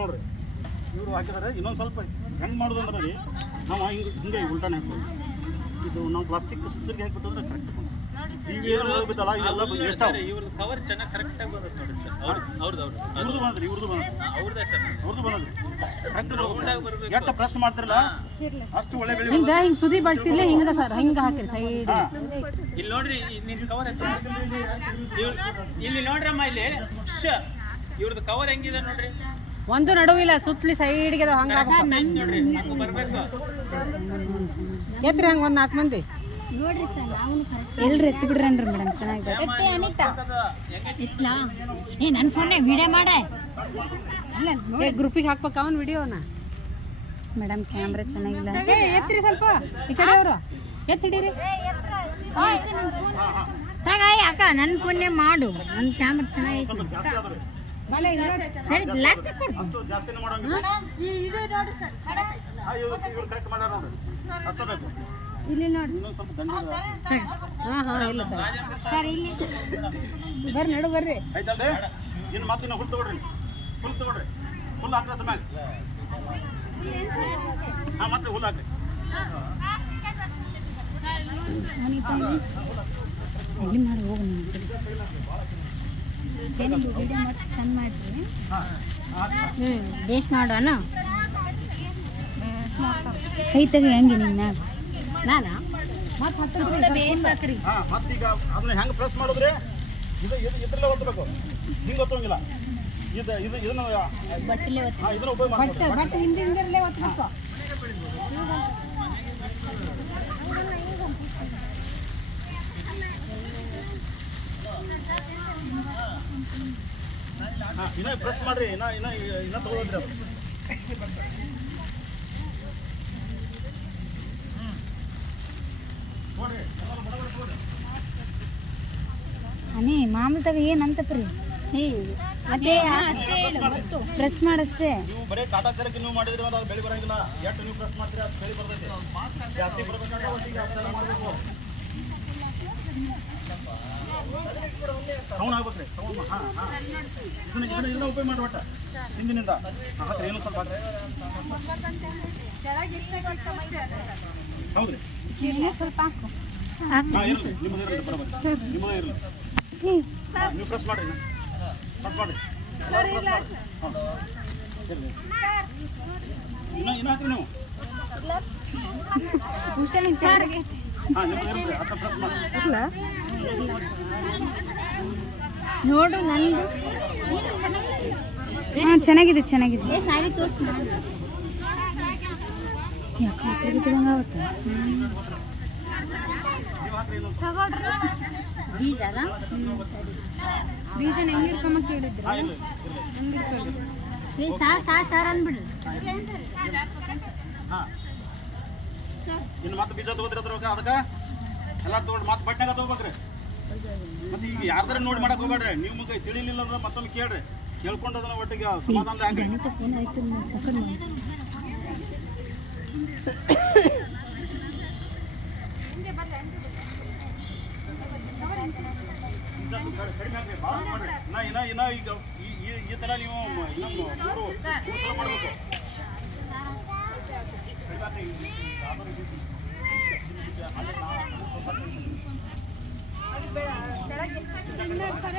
ನೋಡ್ರಿ. ಇವರು ಹಾಕಿದ್ದಾರೆ ಇನ್ನೊಂದು ಸ್ವಲ್ಪ ಹೆಂಗೆ ಮಾಡೋದು ಅಂದ್ರೆ ರೀ ನಾವು ಹಿಂಗೆ ಹಿಂಗೆ ಉಲ್ಟಾನೆ ಹಾಕೋದು ಇದು ನಾವು ಪ್ಲಾಸ್ಟಿಕ್ ಸುತ್ತಿಗೆ ಹಾಕ್ಬಿಟ್ಟಂದ್ರೆ ಕರೆಕ್ಟ್ ಹೋಗ್ಬಿಟ್ಟಲ್ಲ ಇವೆಲ್ಲ ಇವ್ರದ್ದು ಕವರ್ ಚೆನ್ನಾಗಿ ಕರೆಕ್ಟ್ ಆಗಿ ಬರುತ್ತೆ ನೋಡಿ ಸರ್. ಅವ್ರದ್ದು ಅವ್ರದ್ದು ಅವ್ರದ್ದು ಬಂದ್ರಿ ಇವ್ರದ್ದು ಬಂದ್ರಿ. ಅವ್ರದ್ದೇ ಸರ್. ಅವ್ರದ್ದು ಬಂದ್ರಿ. ಕರೆಕ್ಟ್ ಬರ್ಬೇಕು. ಎಷ್ಟು ಪ್ರೆಸ್ ಮಾಡ್ತಿರಲ್ಲ? ಅಷ್ಟು ಒಳ್ಳೆ ಬೆಳೆ ಹಿಂಗ ಹಿಂಗ್ ತುದಿ ಬಟ್ಟಿಲ್ಲ ಹಿಂಗ ಸರ್ ಹಿಂಗ ಹಾಕಿರಿ ಸೈಡ್ ಇಲ್ಲಿ ನೋಡ್ರಿ ನಿನ್ ಕವರ್ ಎತ್ತ. ಇಲ್ಲಿ ನೋಡ್ರಮ್ಮ ಇಲ್ಲಿ. ಶ ಇವ್ರದ್ದು ಕವರ್ ಹೆಂಗಿದೆ ನೋಡ್ರಿ? ಒಂದು ನಡುವಿಲ್ಲ ಸುತ್ತಲಿ ಸೈಡ್ಗೆ ಅದಾವ ಹಂಗ ಹಂಗ ಬರ್ಬೇಕು. ಎತ್ರಿ ಹಂಗ ಒಂದ್ ನಾಲ್ಕು ಮಂದಿ? ಎಲ್ರು ಎತ್ತಿ ಬಿಡ್ರನ್ರಿ ಮೇಡಮ್ ಚೆನ್ನಾಗಿದೆ ಏ ನನ್ನ ವಿಡಿಯೋ ಮಾಡ. ಗ್ರೂಪಿಗೆ ಹಾಕ್ಬೇಕ ಅವನ್ ವಿಡಿಯೋನ ಮೇಡಮ್ ಕ್ಯಾಮ್ರಾ ಚೆನ್ನಾಗಿಲ್ಲ. ಎತ್ತಿರಿ ಸ್ವಲ್ಪ. ಈ ಕಡೆ ಅವರು. ಎತ್ತಿಡಿರಿ ತಗ ಅಕ್ಕ ನನ್ನ ಫೋನ್ ಮಾಡು. ನನ್ನ ಕ್ಯಾಮ್ರಾ ಚೆನ್ನಾಗೈತಿ. ಅಷ್ಟು ಜಾಸ್ತಿನೇ ಮಾಡೋಂಗಿಲ್ಲ. ಹಾಂ? ಇವ್ರು ಇವ್ರು ಕರೆಕ್ಟ್ ಮಾಡ್ಯಾರ ನೋಡ್ರಿ ಅಷ್ಟೇ ಬೇಕು. ಇಲ್ಲಿ ನೋಡಿ. ಇನ್ನೊಂದು ಸ್ವಲ್ಪ ದಂಡ ಹಾ ಹಾ ಇಲ್ಲ ಸರ್. ಇಲ್ಲಿ. ಬರ್ರಿ ನಡು ಬರ್ರಿ. ಆಯ್ತಲ್ರಿ? ಇನ್ನು ಮತ್ತೆ ಇನ್ನು ಹುಲ್ ತಗೊಳ್ರಿ. ಹುಲ್ ತಗೊಳ್ರಿ. ಹುಲ್ ಹಾಕ್ರಿ ಅದ್ರ ಮ್ಯಾಗ ಹಾಂ ಮತ್ತೆ ಹುಲ್ ಹಾಕ್ರಿ. ಇಲ್ಲಿ ಹೋಗು ಮಾಡಿ ಚಂದ ಬೇಸ್ ಮಾಡೋಣ ಕೈ ತೆಗಿ ಹೆಂಗೆ ನಾನಾ ಸುತ್ತ ಬೇಸ್ ಹಾಕ್ರಿ ಹಾಂ ಈಗ ಅದನ್ನ ಹೆಂಗೆ ಪ್ರೆಸ್ ಮಾಡಿದ್ರೆ ಇದು ಇದು ಒತ್ತಬೇಕು ಇದು ಇದು ಇದನ್ನ ಬಟ್ಟಲೆ ಹಾಂ ಇದನ್ನ ಉಪಯೋಗ ಮಾಡ್ಬೇಕು ಬಟ್ ಹಿಂದಿಂದಲೇ ಒತ್ಬೇಕು ಹಾಂ. ಇನ್ನೂ ಪ್ರೆಸ್ ಮಾಡ್ರಿ ಇನ್ನ ಇನ್ನ ಇನ್ನ ತಗೊಳ್ರಿ. ಅನೇ ಮಾಮೂಲ್ದಾಗ ತಗ ಏನಂತಪ್ರಿ ಅದೇ ಅಷ್ಟೇ ಹೇಳು ಮತ್ತು ಪ್ರೆಸ್ ಮಾಡಷ್ಟೇ. ನೀವು ಬರೀ ಟಾಟಾ ನೀವು ಮಾಡಿದ್ರೆ ಅದು ಬೆಳೆ ಬರಂಗಿಲ್ಲ. ಎಷ್ಟು ನೀವು ಪ್ರೆಸ್ ಮಾಡ್ತೀರಿ ಅದು ಬೆಳೆ ಬರ್ತೈತೆ. ಜಾಸ್ತಿ ಬರ್ಬೇಕಂದ್ರೆ ಒಟ್ಟಿಗೆ ಅಷ್ಟೆಲ್ಲ ಮಾಡಬೇಕು ಸೌಂಡ್ ಆಗ್ಬೇಕ್ರಿ ಸೌಂಡ್ ಹಾಂ ಹಾಂ ಇದನ್ನ ಇದನ್ನ ಎಲ್ಲ ಉಪಯೋಗ ಮಾಡಿ ಒಟ್ಟ ಹಿಂದಿನಿಂದ. ಹಾಂ ಏನು ಸ್ವಲ್ಪ ಹೌದ್ರಿ. ಸ್ವಲ್ಪ ಇರಲಿ ನಿಮ್ಮದು ಇರಲಿ ಬರೋಬರಿ. ನಿಮ್ಮದು ಇರಲಿ. ಹಾಂ ನೀವು ಪ್ರೆಸ್ ಮಾಡಿರಿ ಪ್ರೆಸ್ ಮಾಡಿರಿ. ಎಲ್ಲರೂ ಪ್ರೆಸ್ ಮಾಡಿ ಹಾಂ ಇನ್ನೂ ಇನ್ನೂ ಹಾಕ್ರಿ ನೀವು. ಹುಷಾರಿ ಸರ್ ಹಾಂ ನಿಮ್ಮದು ಇರಲಿ ಅರ್ಧ ಪ್ರೆಸ್ ಮಾಡಿ ನೋಡು ನಂದು. ಹಾಂ ಚೆನ್ನಾಗಿದೆ ಚೆನ್ನಾಗಿದೆ. ಸಾರಿ ತೋರಿಸಿ ಯಾಕೆ ಹೆಸರು ಬಿಟ್ಟಿದಂಗೆ ಆಗುತ್ತೆ? ಬೀಜ ಬೀಜನ ಹೆಂಗೆ ಸಾರ್ ಸಾರ್ ಸಾರ್ ಅಂದ್ಬಿಡ್ರಿ ಇನ್ನು ಮತ್ತೆ ಬೀಜ ತಗೋದ್ರಿ ಅದ್ರ ಅದಕ್ಕೆ? ಎಲ್ಲ ತಗೊಂಡು ಮತ್ತೆ ಬಟ್ಟೆ ತಗೋಬೇಕ್ರಿ. ಮತ್ತೆ ಈಗ ಯಾರ್ದಾರ ನೋಡಿ ಮಾಡಕ್ ಹೋಗ್ಬೇಡ್ರಿ. ನೀವು ಮುಗ ತಿಳಿಲಿಲ್ಲ ಅಂದ್ರೆ ಮತ್ತೊಮ್ಮೆ ಕೇಳ್ರಿ. ಕೇಳ್ಕೊಂಡು ಅದನ್ನ ಒಟ್ಟಿಗೆ ಸಮಾಧಾನ ಮಾಡ್ರಿ ಇನ್ನ ಇನ್ನ ಈಗ ಈ ಥರ ನೀವು ಇನ್ನೊಂದು ಹಾಂ ಇನ್ನು ಅದು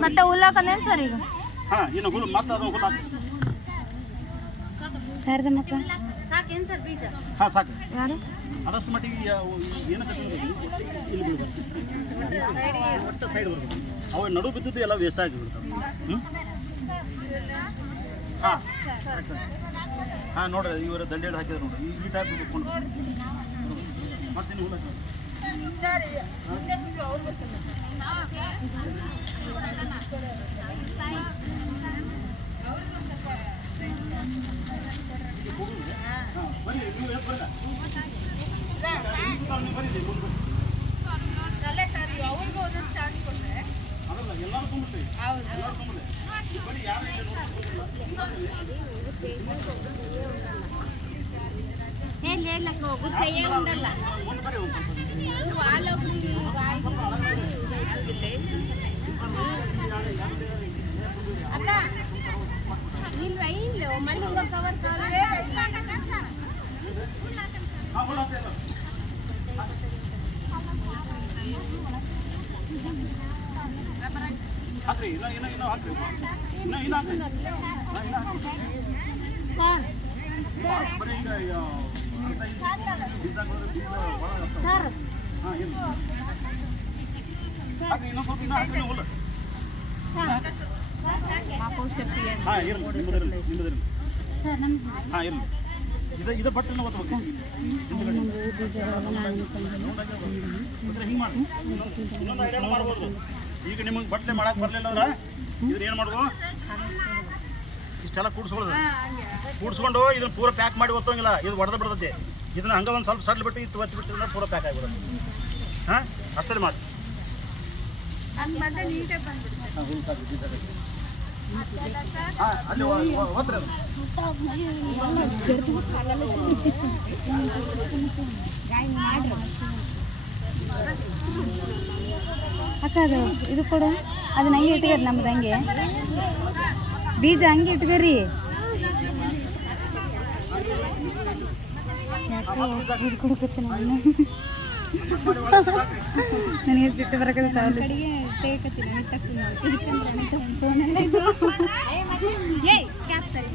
ಮತ್ತೆ ಅದು ಹುಲ್ಲಾಕಂದೇನು ಸರ್ ಈಗ? ಹಾಂ ಇನ್ನು ಹುಲ್ಲು ಮತ್ತೆ ಸರ್ದ ಮತ್ತೆ ಹಾಂ ಸಾಕು. ಯಾರು? ಅದಷ್ಟು ಮಟ್ಟಿಗೆ ಏನಕ್ಕೆ ಇಲ್ಲಿ ಬೀಳ್ಬೇಕು ಒಟ್ಟು ಸೈಡ್ ಬರ್ಬೇಕು ಅವು ನಡು ಬಿದ್ದದ್ದು ಎಲ್ಲ ವೇಸ್ಟ್ ಆಗಿಬಿಡ್ತಾವೆ ಹ್ಞೂ ಹಾಂ ಹಾಂ ನೋಡ್ರಿ ಇವರು ದಂಡೇಳಿ ಹಾಕಿದ್ರು ನೋಡ್ರಿ. ಈ- ಈ ಟೈಪ್ ಬಿಟ್ಕೊಂಡು ಮತ್ತೆ ನೀವು అట్లా నీళ్ళు అయ్యింది మళ్ళీ ఇంకొక కవర్ కావాలి ಹಾಕ್ರಿ ಅದು. ಹಾಕ್ರಿ ಇನ್ನ ಇನ್ನ ಇನ್ನ ಹಾಕ್ರಿ ಇನ್ನ ಇನ್ನ ಹಾಕ್ರಿ ಹಾ, ಇನ್ನ ಹಾಕ್ರಿ ಬರೀ ಈಗ ಈಗ ಅಂತ ಇಲ್ಲಿ ಬೀಜ ಹಾಕಿದ್ರೆ ಬೀಜ ಒಳಗೆ ಆಗ್ತಾವೆ. ಹಾ, ಇರ್ಲಿ. ಹಾಕ್ರಿ ಇನ್ನೊಂದ್ ಸ್ವಲ್ಪ ಇನ್ನ ಹಾಕ್ರಿ ನೀವು ಹುಲ್ಲು ಹಾ ಇರ್ಲಿ ನಿಮ್ಮದಿರಲಿ ನಿಮ್ಮದಿರಲಿ ಹಾ ಇರ್ಲಿ ಇದು ಇದು ಬಟ್ಟೆನ ಓದ್ಬೇಕು ಹಿಂದ್ಗಡೆ. ಅಂದ್ರೆ ಹಿಂಗ್ ಮಾಡು ಇನ್ನೊಂದು- ಇನ್ನೊಂದು ಐಡಿಯಾ ಮಾಡ್ಬೋದು ಈಗ ನಿಮಗೆ ಬಟ್ಟೆ ಮಾಡಕ್ ಬರ್ಲಿಲ್ಲ ಅಂದ್ರೆ ಇದ್ರ ಏನು ಮಾಡೋದು? ಇಷ್ಟೆಲ್ಲ ಕೂಡ್ಸ್ಕೊಳ್ಳೋದು. ಕೂಡ್ಸ್ಕೊಂಡು ಇದನ್ನ ಪೂರ ಪ್ಯಾಕ್ ಮಾಡಿ ಒತ್ತೋಂಗಿಲ್ಲ. ಇದು ಒಡೆದು ಬಿಡ್ತೈತಿ. ಇದನ್ನ ಹಂಗ ಒಂದು ಸ್ವಲ್ಪ ಸಡ್ಲ್ ಬಿಟ್ಟು ಇತ್ತು ಒತ್ತಿ ಬಿಟ್ಟಿದ್ರೆ ಪೂರ ಪ್ಯಾಕ್ ಆಗಿಬಿಡುತ್ತೆ ಹಾಂ? ಅಷ್ಟೇ ಮಾಡಿ. ಹಾಂ ಅಲ್ಲಿ ಓದ್ರಿ ಅದು ಅಕ್ಕ ಅದು ಇದು ಕೊಡು ಅದನ್ನ ಹಂಗೆ ಇಟ್ಕರಿ ನಮ್ದು ಹಂಗೆ ಬೀಜ ಹಂಗೆ ಇಟ್ಕರಿ ಯಾಕೋ ಬೀಜ ಕೊಡಕತ್ತೆ ನಾನು ನನಗೆ ಸಿಟ್ಟು ಬರಕತ್ತೆ ಸಾಲು ಏಯ್ ಕ್ಯಾಪ್ ಸರಿ